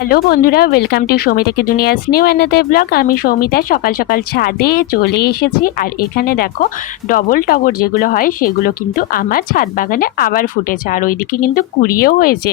Hello বন্ধুরা welcome to সৌমিতাকে দুনিয়াস নিউ অ্যানাদার ব্লগ আমি সৌমিতা, সকাল সকাল ছাদে চলে এসেছি। আর এখানে দেখো ডবল টগর যেগুলো হয়, সেগুলো কিন্তু আমার ছাদ বাগানে আবার ফুটেছে। আর ওইদিকে কিন্তু কুড়িয়েও হয়েছে।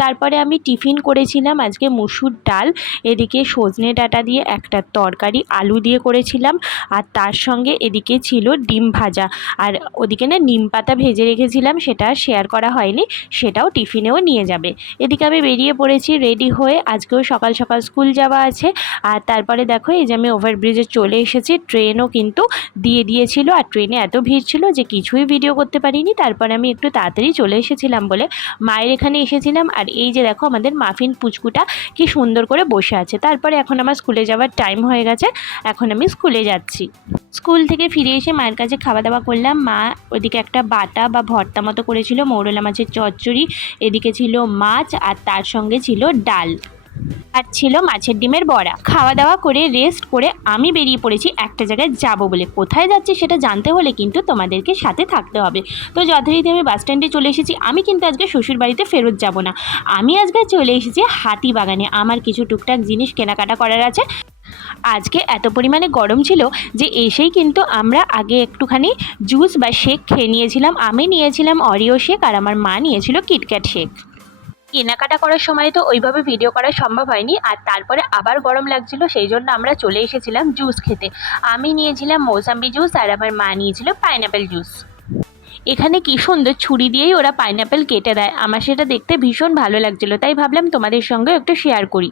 তারপরে আমি টিফিন করেছিলাম আজকে মুসুর ডাল। এদিকে সজনে ডাটা দিয়ে একটা তরকারি, আলু দিয়ে করেছিলাম। আর তার সঙ্গে এদিকে ছিল ডিম ভাজা। আর ওদিকে না নিম পাতা ভেজে রেখেছিলাম, সেটা শেয়ার করা হয়নি, সেটাও টিফিনেও নিয়ে যাবে। এদিকে আমি বেরিয়ে পড়েছি রেডি হয়ে আজকেও সকাল সকাল স্কুল যাওয়া আছে। আর তারপরে দেখো, এই যে আমি ওভারব্রিজে চলে এসেছি ট্রেনও কিন্তু দিয়ে দিয়েছিল। আর ট্রেনে এত ভিড় ছিল যে কিছুই ভিডিও করতে পারিনি। তারপরে আমি একটু তাড়াতাড়ি চলে এসেছিলাম বলে মায়ের এখানে এসেছিলাম। আর এই যে দেখো, আমাদের মাফিন পুচকুটা কি সুন্দর করে বসে আছে। তারপরে এখন আমার স্কুলে যাওয়ার টাইম হয়ে গেছে। এখন আমি স্কুলে যাচ্ছি। স্কুল থেকে ফিরে এসে মায়ের কাছে খাওয়া দাওয়া করলাম। মা ওদিকে একটা বাটা বা ভর্তা মতো করেছিল, মৌরলা মাছের চচ্চড়ি। এদিকে ছিল মাছ আর তার সঙ্গে ছিল ডাল। আর ছিল মাছের ডিমের বড়া। খাওয়া দাওয়া করে রেস্ট করে আমি বেরিয়ে পড়েছি একটা জায়গায় যাব বলে। কোথায় যাচ্ছি সেটা জানতে হলে কিন্তু তোমাদেরকে সাথে থাকতে হবে। তো যথারীতি আমি বাস স্ট্যান্ডে চলে এসেছি। আমি কিন্তু আজকে শ্বশুর বাড়িতে ফেরত যাব না। আমি আজকে চলে এসেছি হাতি বাগানে। আমার কিছু টুকটাক জিনিস কেনাকাটা করার আছে। আজকে এত পরিমাণে গরম ছিল যে এসেই কিন্তু আমরা আগে একটুখানি জুস বা শেক খেয়ে নিয়েছিলাম। আমি নিয়েছিলাম অরিও শেক আর আমার মা নিয়েছিল কিটক্যাট শেক কেনাকাটা করার সময় তো ওইভাবে ভিডিও করা সম্ভব হয়নি। আর তারপরে আবার গরম লাগছিল, সেই জন্য আমরা চলে এসেছিলাম জুস খেতে। আমি নিয়েছিলাম মৌসাম্বি জুস আর আমার মা নিয়েছিল পাইনাপেল জুস এখানে কি সুন্দর ছুরি দিয়েই ওরা পাইনাপেল কেটে দেয়। আমার সেটা দেখতে ভীষণ ভালো লাগছিল, তাই ভাবলাম তোমাদের সঙ্গে একটু শেয়ার করি।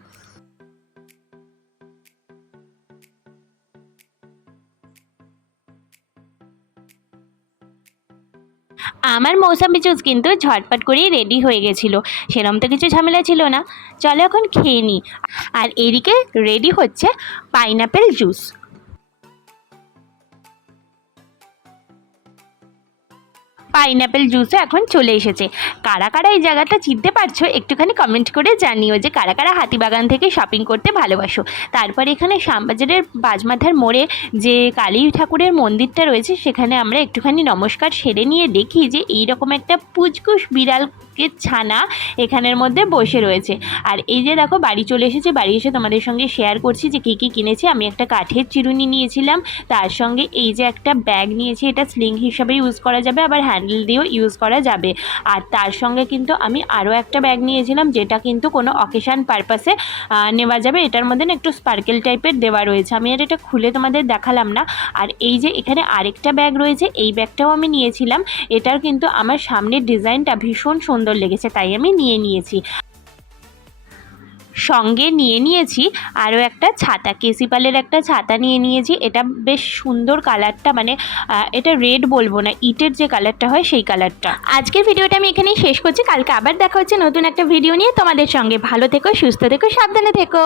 আমার মৌসাম্বি জুস কিন্তু ঝটপট করেই রেডি হয়ে গেছিল। সেরম তো কিছু ঝামেলা ছিল না। চলো এখন খেয়ে নিই আর এদিকে রেডি হচ্ছে পাইনাপেল জুস পাইনাপেল জুসও এখন চলে এসেছে। কারা কারা এই জায়গাটা চিনতে পারছ, একটুখানি কমেন্ট করে জানিও যে কারা কারা হাতিবাগান থেকে শপিং করতে ভালোবাসো। তারপর এখানে শ্যামবাজারের বাজমাথার মোড়ে যে কালী ঠাকুরের মন্দিরটা রয়েছে, সেখানে আমরা একটুখানি নমস্কার সেরে নিয়ে দেখি যে এইরকম একটা পুচকুস বিড়ালকে ছানা এখানের মধ্যে বসে রয়েছে। আর এই যে দেখো, বাড়ি চলে এসেছে। বাড়ি এসে তোমাদের সঙ্গে শেয়ার করছি যে কী কী কিনেছি। আমি একটা কাঠের চিরুনি নিয়েছিলাম। তার সঙ্গে এই যে একটা ব্যাগ নিয়েছি। এটা স্লিং হিসাবে ইউজ করা যাবে, আবার হ্যান্ডেল দিয়েও ইউজ করা যাবে। আর তার সঙ্গে কিন্তু আমি আরও একটা ব্যাগ নিয়েছিলাম, যেটা কিন্তু কোনো অকেশান পারপাসে নেওয়া যাবে। এটার মধ্যে একটু স্পার্কেল টাইপের দেওয়া রয়েছে। আমি আর এটা খুলে তোমাদের দেখালাম না। আর এই যে এখানে আরেকটা ব্যাগ রয়েছে, এই ব্যাগটাও আমি নিয়েছিলাম। এটার কিন্তু আমার সামনের ডিজাইনটা ভীষণ সুন্দর লেগেছে, তাই আমি নিয়ে নিয়েছি। সঙ্গে নিয়ে নিয়েছি, আরও একটা ছাতা। কেসিপালের একটা ছাতা নিয়ে নিয়েছি, এটা বেশ সুন্দর কালারটা মানে এটা রেড বলব না, ইটের যে কালারটা হয় সেই কালারটা। আজকের ভিডিওটা আমি এখানেই শেষ করছি, কালকে আবার দেখা হচ্ছে নতুন একটা ভিডিও নিয়ে। তোমাদের সঙ্গে ভালো থেকো, সুস্থ থেকো, সাবধানে থেকো।